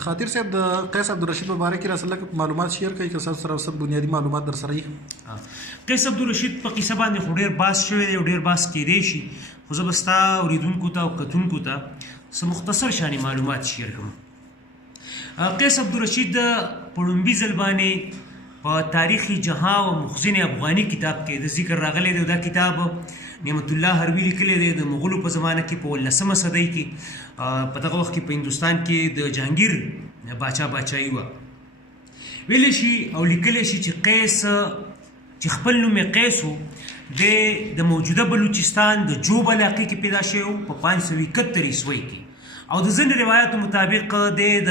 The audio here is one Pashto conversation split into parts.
خاطر صاحب د قیس عبدالرشید په باره کې را سره معلومات شیر کوي که ستاسو سره څه بنیادي معلومات در سره وي. قیس عبدالرشید په قصه باندې خو ډېر بحث شوی دی او ډېر بحث کیدی شي، خو زه به ستا اورېدونکو ته او کتونکو ته څه مختصر شانې معلومات شیر کړم. قیس عبدالرشید په لومړي ځل باندې په تاریخ جهان او مخزن افغاني کتاب کې د ذکر راغلی دی. دا کتاب نعمت الله حربي لیکلی دی د مغولو په زمانه کې په 19مه صدۍ کې. په دغه وخت کې په هندوستان کې د جهانګیر باچایي وه. ویلی شي او لیکلی شي چې قیس چې خپل نوم یې قیس و د موجوده بلوچستان د جوب علاقې کې پیدا شوی و په 571 عیسوي کې، او د ځینې روایاتو مطابق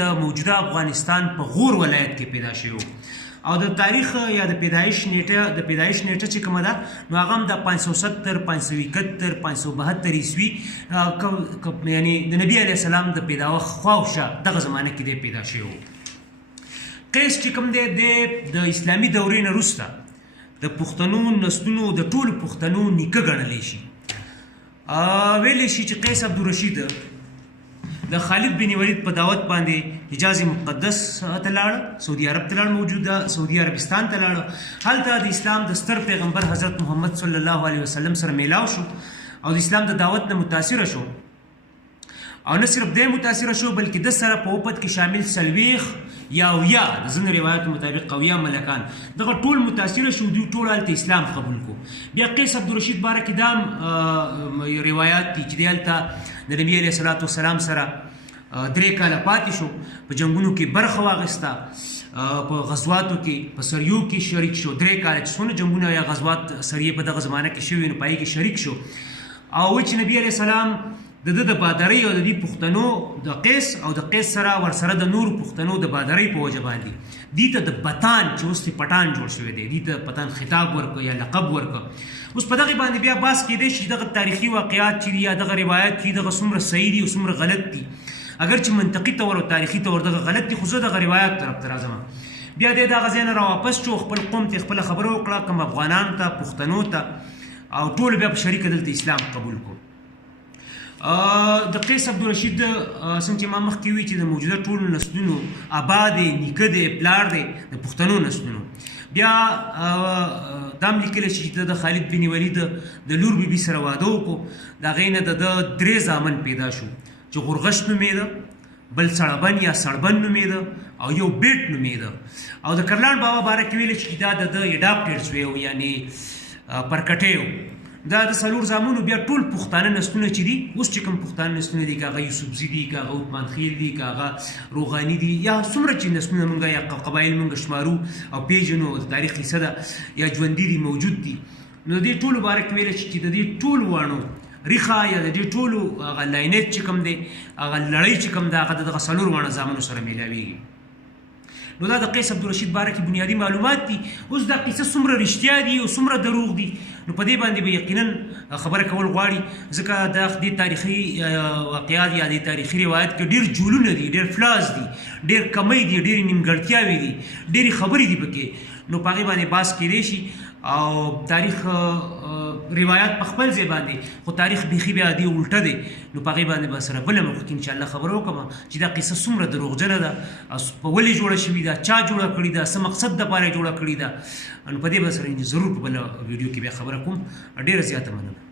د موجوده افغانستان په غور ولایت کې پیدا شوی و. او د تاریخ یا د پیدایش نیټه چې کومه ده نو هغه هم د 570 571 572 عیسوي یعنی د نبی علیه السلام د پیداوخت خواوشا دغه زمانه کې دی پیدا شوی و. قیس چې کوم دی د اسلامي دورې نه وروسته د پښتنو نسلونو د ټولو پښتنو نیکه ګڼلی شي. ویلی شي چې قیس عبدالرشید د خالد بن ولید په دعوت باندې حجاز مقدس ته لاړ، سعودي عرب ته لاړ، موجوده سعودي عربستان ته لاړ. هلته د اسلام د ستر پیغمبر حضرت محمد صلی الله علیه وسلم سره میلاو شو او د اسلام د دعوت نه متاثره شو. او نه صرف دی متاثره شو بلکې د سره په وپت کې شامل سلويخ یا اویا د ځینو روایاتو مطابق اویا ملکان دغه ټول متاثره شو، دوی ټول هلته اسلام قبول کو. بیا قیس عبدالرشید باره کې دا روایات دي چې دی هلته د نبي علیه صلات وسلام سره 3 کاله پاتې شو، په جنګونو کې برخه واخیسته، په غزواتو کې په سریو کې شریک شو. 3 کاله چې څونه جنګونه یا غزوات سریې په دغه زمانه کې شوي نو په هغې کې شریک شو. او چې نبي علیه السلام د د بادرۍ او د دې پښتنو د قیس او د قیس سره ورسره د نورو پښتنو د بادرۍ په وجه باندې دې ته د پتان چې اوس پټان جوړ شوی دی دې ته پتان خطاب ورکړه یا لقب ورکړه. اوس په دغې باندې بیا بحث کیدی شي دغه تاریخي واقعات چې دي یا دغه روایات چې دغه څومره صحیح دي او څومره غلط دي. اگر چې منطقي طور او تاریخي طور دغه غلط دي، خو زه دغه روایات طرف ته راځم. بیا دی دغه ځای نه راواپس شو، خپل قوم ته خپله خبره وکړه، کوم افغانانو ته پښتنو ته، او ټولو بیا په شریکه دلته اسلام قبول کړو. د قیس عبدالرشید څنګه چې ما مخکې وی چې د موجوده ټولو نسلونو ابا دی، نیکه دی، پلار دی د پښتنو نسلونو. بیا دا هم لیکلی شي چې د خالد بن ولید د لور بیبي سره واده وکړو. د هغې نه د 3 زامن پیدا شو چې غورغش نومېده، بل سړبن یا سړبن نومېده، او یو بیټ نومېده. او د کرلان بابا باره کې ویلی چې دا د اډاپټډ شوی و یعنې پرکټی و. دا د 4 زامنو بیا ټول پښتانه نسلونه چې دي اوس چې کوم پښتانه نسلونه دي، که هغه یوسفزي دي، که هغه عثمان خیل دي، که هغه روغاني دي، یا څومره چې نسلونه مونږ یا قبایل مونږ شمارو او پیژنو او د تاریخ کیسه ده یا ژوندي دي موجود دي، نو د دې ټولو باره کې ویلی چې د دې ټولو واڼو ریښه یا د دې ټولو هغه لاینیج چې کوم دی هغه لړۍ چې کوم ده هغه د دغه 4 واڼه زامنو سره میلاویږي. نو دا د قیس عبدالرشید باره کې بنیادي معلومات دي. اوس دا قصه څومره رښتیا دي او څومره دروغ دي نو په دې باندې به یقینا خبره کول غواړي، ځکه د دې تاریخي واقعات یا د تاریخي روایت کې ډېر جولونه دي، ډېر فلاز دي، ډېر کمی دي، ډېرې نیمګړتیاوې دي، ډېرې خبرې دي پکې. نو په هغې باندې بحث کیدی شي او تاریخ روایات په خپل ځای باندې، خو تاریخ بیخي بیا دی الټه دی. نو په هغې باندې به سره بله موقع کې انشاءالله خبره وکړم چې دا قصه څومره دروغجنه ده، په ولې جوړه شوې ده، چا جوړه کړې ده، څه مقصد دپاره یې جوړه کړې ده. نو په دې به سره ضرور په بله ویډیو کې بیا خبره کوم. ډېره زیاته مننه.